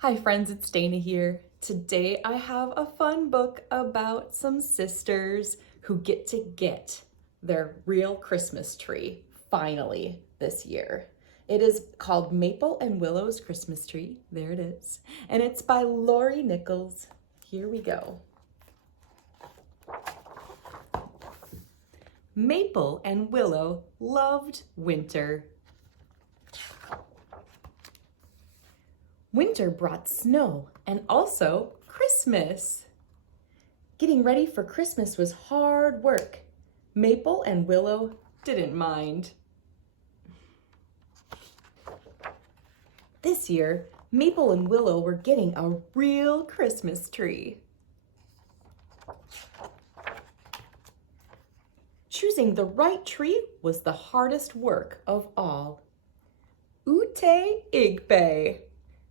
Hi friends, it's Dana here. Today I have a fun book about some sisters who get their real Christmas tree, finally, this year. It is called Maple and Willow's Christmas Tree. There it is. And it's by Nichols. Here we go. Maple and Willow loved winter. Winter brought snow and also Christmas. Getting ready for Christmas was hard work. Maple and Willow didn't mind. This year, Maple and Willow were getting a real Christmas tree. Choosing the right tree was the hardest work of all. Ute igbe.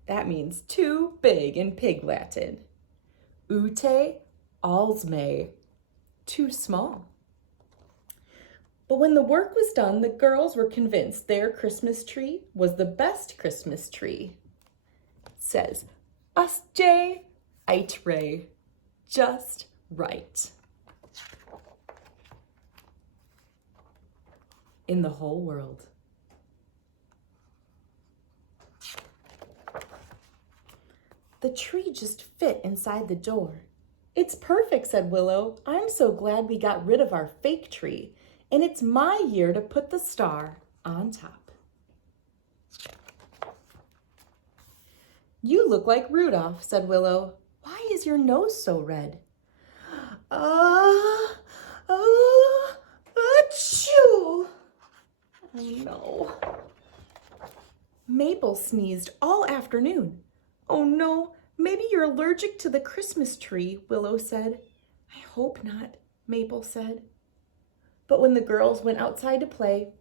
That means too big in Pig Latin. Ute alsme, too small. But when the work was done, the girls were convinced their Christmas tree was the best Christmas tree. It says, Usje itre, just right. In the whole world. The tree just fit inside the door. It's perfect, said Willow. I'm so glad we got rid of our fake tree, and it's my year to put the star on top. You look like Rudolph, said Willow. Why is your nose so red? Achoo! Oh no. Maple sneezed all afternoon. Oh no, maybe you're allergic to the Christmas tree, Willow said. I hope not, Maple said. But when the girls went outside to play,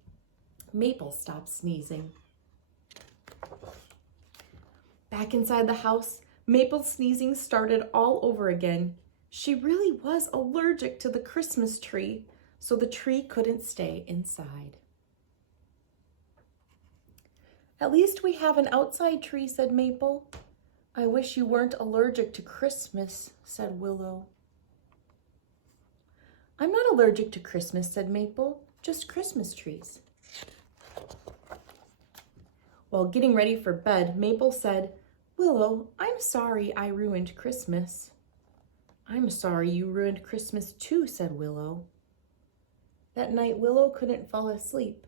Maple stopped sneezing. Back inside the house, Maple's sneezing started all over again. She really was allergic to the Christmas tree, so the tree couldn't stay inside. At least we have an outside tree, said Maple. I wish you weren't allergic to Christmas, said Willow. I'm not allergic to Christmas, said Maple, just Christmas trees. While getting ready for bed, Maple said, Willow, I'm sorry I ruined Christmas. I'm sorry you ruined Christmas too, said Willow. That night, Willow couldn't fall asleep.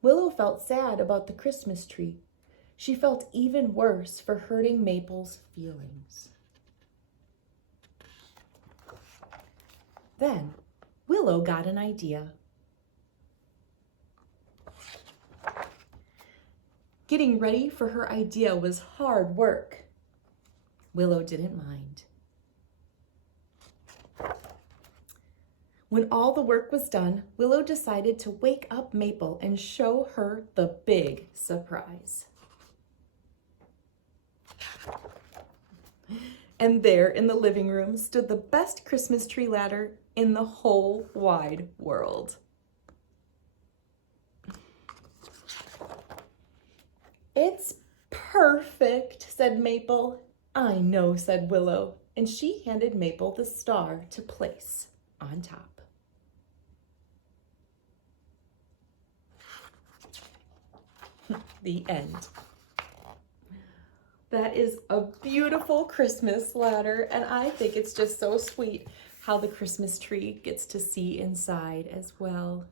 Willow felt sad about the Christmas tree. She felt even worse for hurting Maple's feelings. Then, Willow got an idea. Getting ready for her idea was hard work. Willow didn't mind. When all the work was done, Willow decided to wake up Maple and show her the big surprise. And there in the living room stood the best Christmas tree ladder in the whole wide world. It's perfect, said Maple. I know, said Willow, and she handed Maple the star to place on top. The end. That is a beautiful Christmas ladder, and I think it's just so sweet how the Christmas tree gets to see inside as well.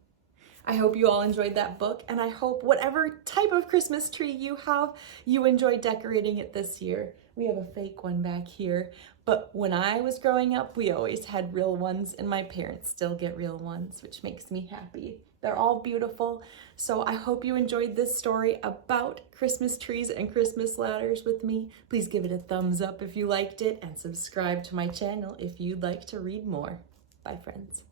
I hope you all enjoyed that book, and I hope whatever type of Christmas tree you have, you enjoy decorating it this year. We have a fake one back here, but when I was growing up, we always had real ones, and my parents still get real ones, which makes me happy. They're all beautiful, so I hope you enjoyed this story about Christmas trees and Christmas ladders with me. Please give it a thumbs up if you liked it, and subscribe to my channel if you'd like to read more. Bye, friends.